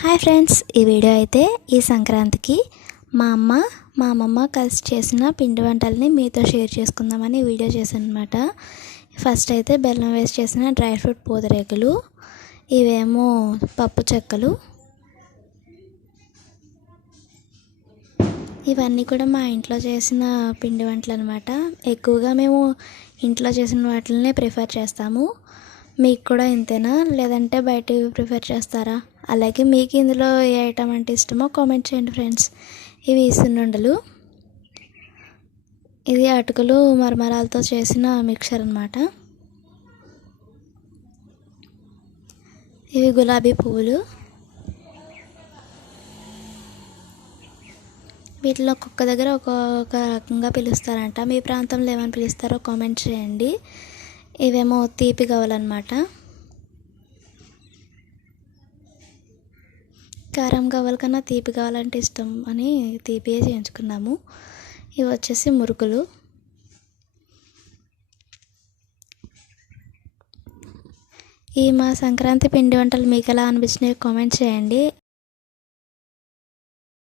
Hi friends, ఈ video అయితే ఈ సంక్రాంతికి మా అమ్మమ్మ కలిసి చేసిన పిండి వంటల్ని మీతో షేర్ చేసుకుందామని ఈ వీడియో చేశాను అనమాట. ఫస్ట్ అయితే బెల్లం వేసి చేసిన డ్రై ఫ్రూట్ పూతరేకులు, ఇవేమో పప్పు చెక్కలు. ఇవన్నీ కూడా మా ఇంట్లో చేసిన పిండి వంటలు అనమాట. ఎక్కువగా మేము ఇంట్లో చేసిన వాటిని ప్రిఫర్ చేస్తాము. మీకు కూడా ఇంతేనా, లేదంటే బయట ప్రిఫర్ చేస్తారా? అలాగే మీకు ఇందులో ఏ ఐటమ్ అంటే ఇష్టమో కామెంట్ చేయండి ఫ్రెండ్స్. ఇవి సున్నుండలు, ఇది అటుకులు మరమరాలతో చేసిన మిక్చర్ అనమాట. ఇవి గులాబీ పువ్వులు. వీటిలో ఒక్కొక్క దగ్గర ఒక్కొక్క రకంగా పిలుస్తారంట. మీ ప్రాంతంలో ఏమని పిలుస్తారో కామెంట్ చేయండి. ఇవేమో తీపి గవ్వలన్నమాట. కారం గవ్వల కన్నా తీపి కావాలంటే ఇష్టం అని తీపియే చేయించుకున్నాము. ఇవి వచ్చేసి మురుకులు. ఈ మా సంక్రాంతి పిండి వంటలు మీకు ఎలా అనిపించినాయో కామెంట్ చేయండి.